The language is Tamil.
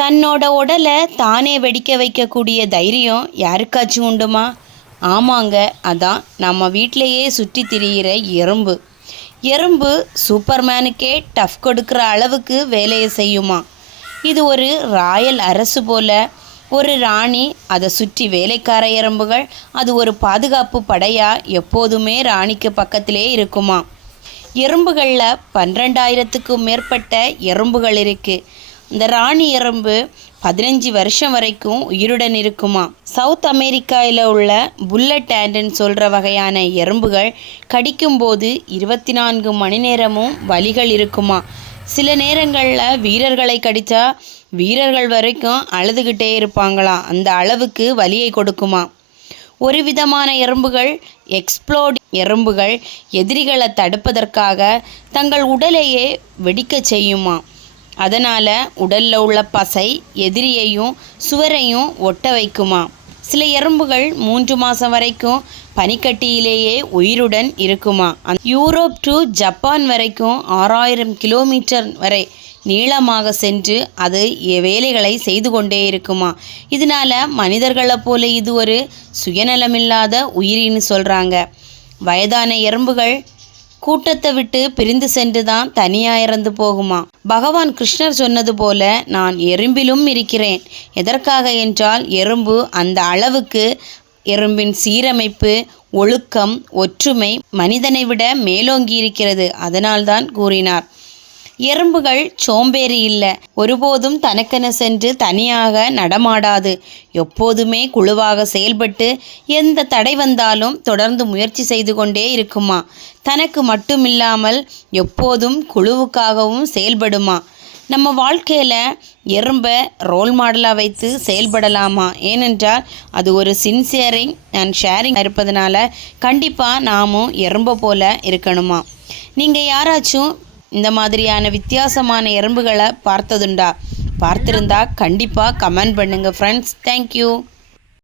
தன்னோட உடலை தானே வெடிக்க வைக்கக்கூடிய தைரியம் யாருக்காச்சும் உண்டுமா? ஆமாங்க அதான் நம்ம வீட்டிலையே சுற்றி திரியிற எறும்பு. எறும்பு சூப்பர்மேனுக்கே டஃப் கொடுக்குற அளவுக்கு வேலையை செய்யுமா? இது ஒரு ராயல் அரசு போல. ஒரு ராணி அதை சுற்றி வேலைக்கார எறும்புகள் அது ஒரு பாதுகாப்பு படையாக எப்போதுமே ராணிக்கு பக்கத்திலே இருக்குமா? எறும்புகளில் பன்னிரெண்டாயிரத்துக்கும் மேற்பட்ட எறும்புகள் இருக்குது இந்த ராணி எறும்பு பதினஞ்சு வருஷம் வரைக்கும் உயிருடன் இருக்குமா? சவுத் அமெரிக்காவில் உள்ள புல்லட் ஆண்டன் சொல்கிற வகையான எறும்புகள் கடிக்கும்போது இருபத்தி நான்கு மணி நேரமும் வலிகள் இருக்குமா? சில நேரங்களில் வீரர்களை கடித்தா வீரர்கள் வரைக்கும் அழுதுகிட்டே இருப்பாங்களாம் அந்த அளவுக்கு வலியை கொடுக்குமா? ஒரு விதமான எறும்புகள் எக்ஸ்ப்ளோட் எறும்புகள் எதிரிகளை தடுப்பதற்காக தங்கள் உடலையே வெடிக்கச் செய்யுமா? அதனால் உடலில் உள்ள பசை எதிரியையும் சுவரையும் ஒட்ட வைக்குமா? சில எறும்புகள் மூன்று மாதம் வரைக்கும் பனிக்கட்டியிலேயே உயிருடன் இருக்குமா? யூரோப் டு ஜப்பான் வரைக்கும் ஆறாயிரம் கிலோமீட்டர் வரை நீளமாக சென்று அது வேலைகளை செய்து கொண்டே இருக்குமா? இதனால மனிதர்களை போல இது ஒரு சுயநலமில்லாத உயிரின்னு சொல்கிறாங்க வயதான எறும்புகள் கூட்டத்தை விட்டு பிரிந்து சென்று தான் தனியாக இறந்து போகுமா? பகவான் கிருஷ்ணர் சொன்னது போல நான் எறும்பிலும் இருக்கிறேன். எதற்காக என்றால் எறும்பு அந்த அளவுக்கு எறும்பின் சீரமைப்பு ஒழுக்கம் ஒற்றுமை மனிதனை விட மேலோங்கி இருக்கிறது அதனால்தான் கூறினார். எறும்புகள் சோம்பேறி இல்லை. ஒருபோதும் தனக்கென சென்று தனியாக நடமாடாது. எப்போதுமே குழுவாக செயல்பட்டு எந்த தடை வந்தாலும் தொடர்ந்து முயற்சி செய்து கொண்டே இருக்குமா? தனக்கு மட்டுமில்லாமல் எப்போதும் குழுவுக்காகவும் செயல்படுமா? நம்ம வாழ்க்கையில் எறும்பை ரோல் மாடலாக வைத்து செயல்படலாமா? ஏனென்றால் அது ஒரு சின்சியரிங் அண்ட் ஷேரிங் இருப்பதனால கண்டிப்பாக நாமும் எறும்பை போல இருக்கணுமா? நீங்கள் யாராச்சும் இந்த மாதிரியான வித்தியாசமான எறும்புகளை பார்த்ததுண்டா. பார்த்துருந்தா கண்டிப்பாக கமெண்ட் பண்ணுங்கள் ஃப்ரெண்ட்ஸ் தேங்க்யூ